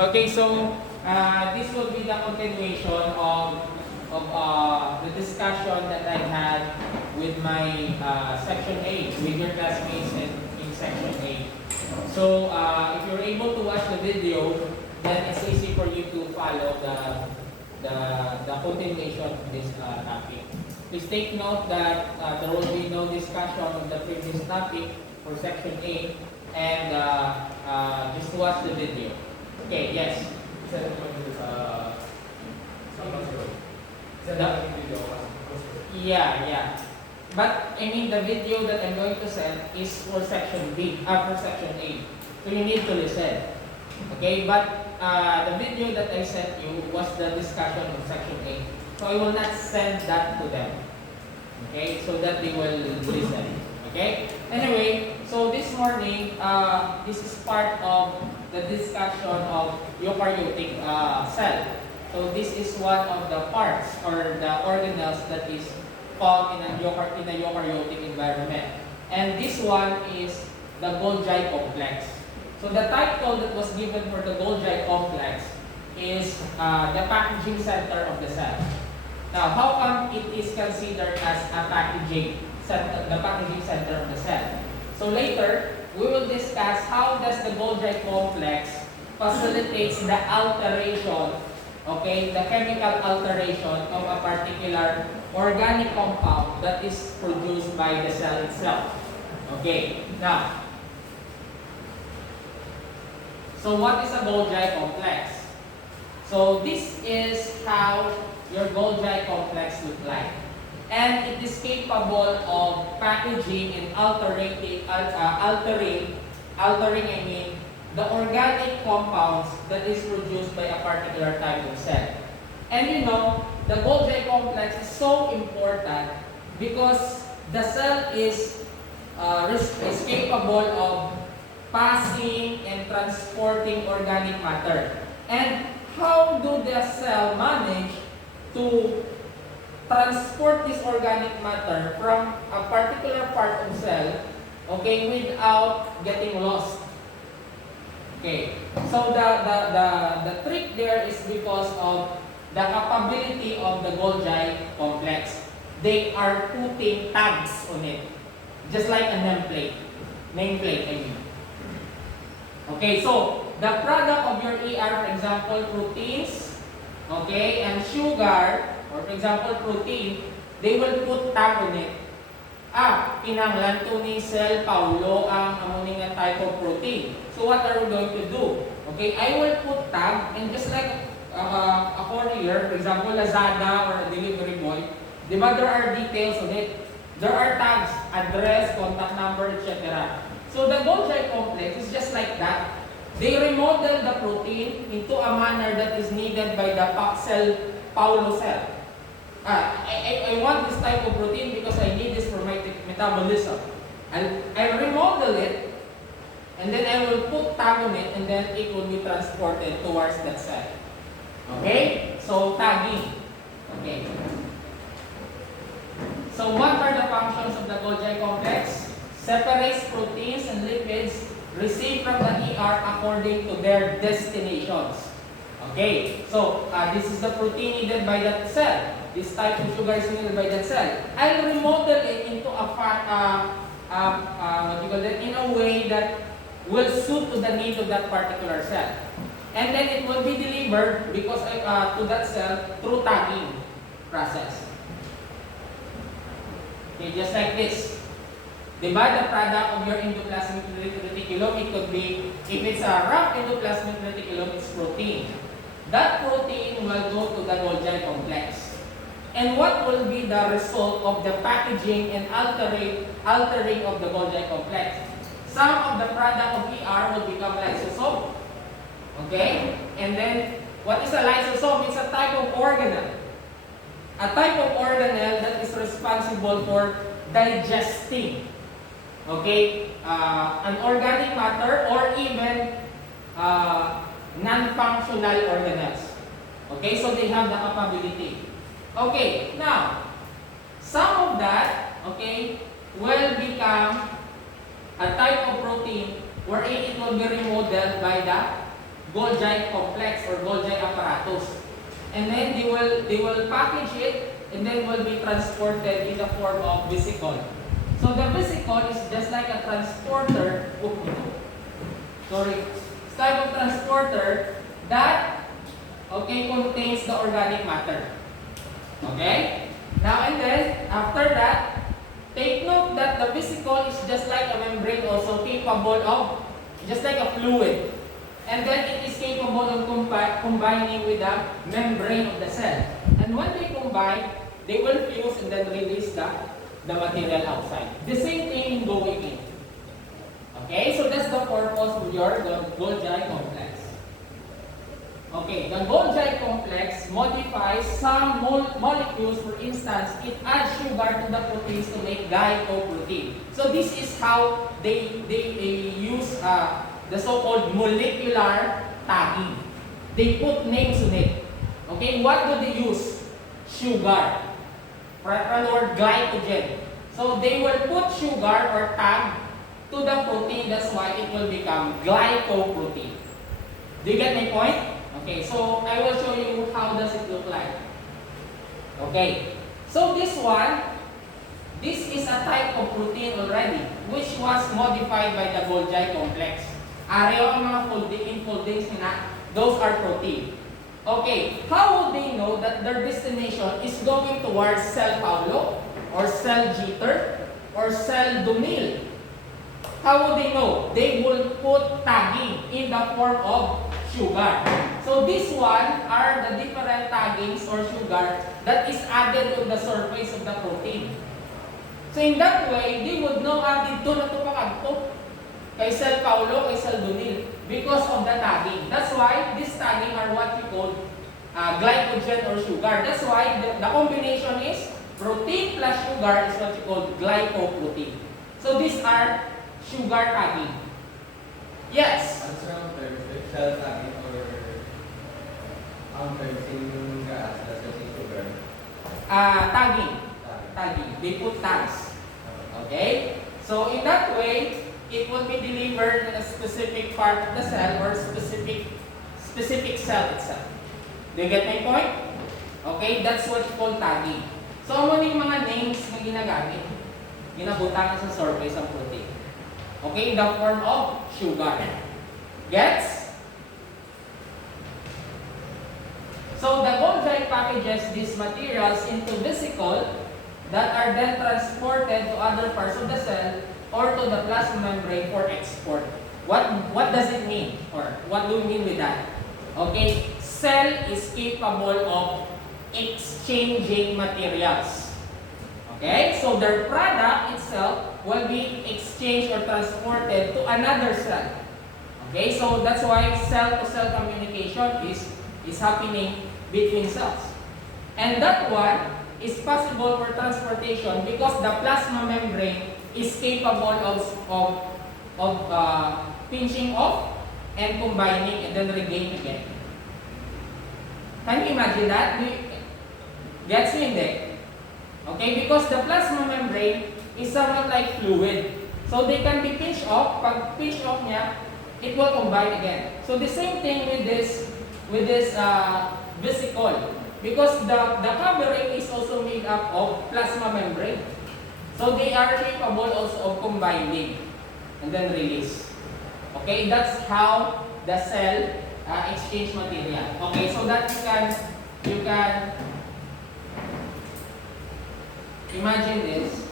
Okay, so this will be the continuation of the discussion that I had with my section A, with your classmates in section A. So if you're able to watch the video, then it's easy for you to follow the continuation of this topic. Please take note that there will be no discussion of the previous topic for section A, and just watch the video. Okay, yes. Yeah. But I mean, the video that I'm going to send is for section B, for section A. So you need to listen. Okay, but the video that I sent you was the discussion of section A. So I will not send that to them. Okay, so that they will listen. Okay? Anyway, so this morning, this is part of the discussion of eukaryotic cell. So this is one of the parts or the organelles that is found in a eukaryotic environment. And this one is the Golgi complex. So the title that was given for the Golgi complex is the packaging center of the cell. Now, how come it is considered as a packaging center, the packaging center of the cell? So later, we will discuss how does the Golgi complex facilitates the alteration, okay, the chemical alteration of a particular organic compound that is produced by the cell itself. Okay, now, so what is a Golgi complex? So this is how your Golgi complex look like. And it is capable of packaging and altering the organic compounds that is produced by a particular type of cell. And you know, the Golgi complex is so important because the cell is capable of passing and transporting organic matter. And how do the cell manage to transport this organic matter from a particular part of cell, okay, without getting lost? Okay, so the trick there is because of the capability of the Golgi complex. They are putting tags on it, just like a nameplate, I mean. Okay, so the product of your ER, for example, proteins, okay, and sugar, or for example, protein, they will put tag on it. Kinanglan to ni Cell Paulo ang among nga type of protein. So what are we going to do? Okay, I will put tag, and just like a courier, for example, Lazada or a delivery boy, di ba there are details on it? There are tags, address, contact number, etc. So the Golgi complex is just like that. They remodel the protein into a manner that is needed by the cell Paulo cell. I want this type of protein because I need this for my metabolism. I'll remodel it, and then I will put tag on it, and then it will be transported towards that cell. Okay? So tagging. Okay. So what are the functions of the Golgi complex? Separates proteins and lipids received from the ER according to their destinations. Okay, so this is the protein needed by that cell. This type of sugar is needed by that cell. I'll remodel it into a in a way that will suit to the need of that particular cell. And then it will be delivered because to that cell through tagging process. Okay, just like this. Diba, the product of your endoplasmic reticulum, it could be, if it's a rough endoplasmic reticulum, it's protein. That protein will go to the Golgi complex. And what will be the result of the packaging and altering of the Golgi complex? Some of the product of ER will become lysosome. Okay? And then, what is a lysosome? It's a type of organelle. A type of organelle that is responsible for digesting, okay, an organic matter or even non-functional organelles. Okay, so they have the capability. Okay, now, some of that, okay, will become a type of protein wherein it will be remodeled by the Golgi complex or Golgi apparatus. And then they will package it and then will be transported in the form of vesicle. So the vesicle is just like a transporter. It's type of transporter that contains the organic matter. Okay? Now and then, after that, take note that the vesicle is just like a membrane, also capable of, just like a fluid. And then it is capable of combining with the membrane of the cell. And when they combine, they will fuse and then release the material outside. The same thing in going in. Okay, so that's the purpose of your Golgi complex. Okay, the Golgi complex modifies some molecules. For instance, it adds sugar to the proteins to make glycoprotein. So this is how they use the so-called molecular tagging. They put names on it. Okay, what do they use? Sugar. From the word glycogen. So they will put sugar or tag to the protein. That's why it will become glycoprotein. Do you get my point? Okay, so I will show you how does it look like. Okay, so this is a type of protein already, which was modified by the Golgi complex. Araw ang mga foldings na, those are protein. Okay, how would they know that their destination is going towards cell Paulo, or cell jitter, or cell Dunil? How would they know? They will put tagging in the form of sugar. So this one are the different taggings or sugar that is added on the surface of the protein. So in that way, they would know dito na ito pakadto kay cell Paulo, kay cell Dunil because of the tagging. That's why this tagging are what we call glycogen or sugar. That's why the combination is protein plus sugar is what we call glycoprotein. So these are sugar tagging. Yes? What's wrong with cell tagging or using gas that's using sugar? Tagging. They put tags. Okay? So in that way, it will be delivered in a specific part of the cell or specific cell itself. Do you get my point? Okay, that's what you call tagging. So ano yung mga names na ginagamit? Ginabutangan sa surface ng protein. Okay, in the form of sugar. Gets? So the Golgi packages these materials into vesicle that are then transported to other parts of the cell or to the plasma membrane for export. What does it mean? Or what do we mean with that? Okay, cell is capable of exchanging materials. Okay, so their product itself will be exchanged or transported to another cell. Okay, so that's why cell-to-cell communication is happening between cells. And that one is possible for transportation because the plasma membrane is capable of pinching off and combining and then regain again. Can you imagine that? Gets me in there? Okay, because the plasma membrane is somewhat like fluid. So they can be pinched off. Pag pinch off niya, it will combine again. So the same thing with this vesicle. Because the covering is also made up of plasma membrane. So they are capable also of combining and then release. Okay, that's how the cell exchange material. Okay, so that you can imagine this.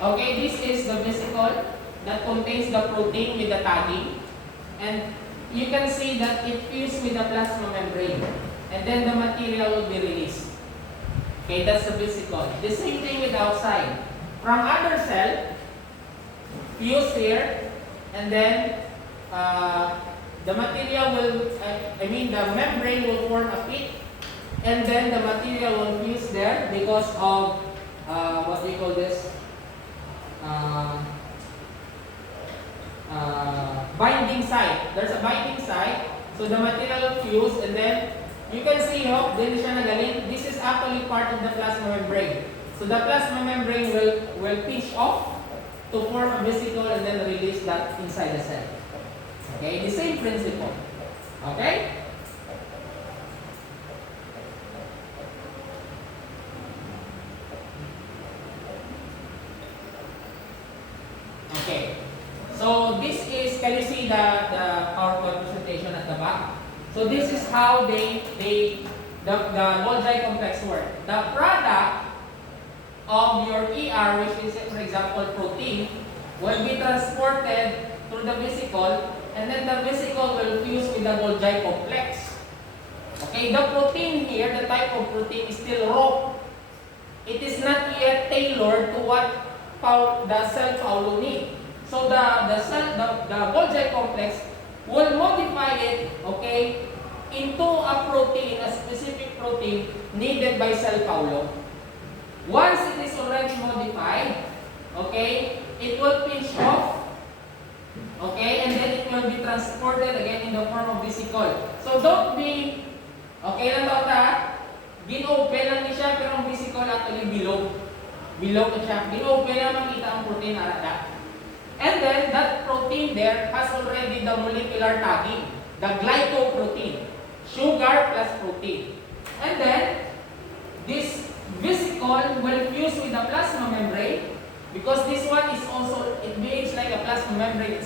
Okay, this is the vesicle that contains the protein with the tagging. And you can see that it fused with the plasma membrane. And then the material will be released. Okay, that's the vesicle. The same thing with the outside. From other cell, fuse here, and then the material will, the membrane will form a pit, and then the material will fuse there because of, what do you call this? Binding site. There's a binding site, so the material will fuse, and then you can see, dito siya nagaling. This is actually part of the plasma membrane. So the plasma membrane will pinch off to form a vesicle and then release that inside the cell. Okay, the same principle. back. So this is how the Golgi complex work. The product of your ER, which is for example protein, will be transported through the vesicle, and then the vesicle will fuse with the Golgi complex. Okay, the protein here, the type of protein is still raw. It is not yet tailored to what the cell Paulo need. So the Golgi complex will modify it, okay, into a protein, a specific protein needed by cell Paulo. Once it is already modified, okay, it will pinch off, okay, and then it will be transported again in the form of vesicle. So don't be, okay lang daw ta, gin-open lang ni siya, pero ang vesicle actually bilog. Bilog siya. Gin-open lang makita ang protein arata. And then, that protein there has already the molecular tagging, the glycoprotein, sugar plus protein. And then, this vesicle will fuse with the plasma membrane because this one is also, it behaves like a plasma membrane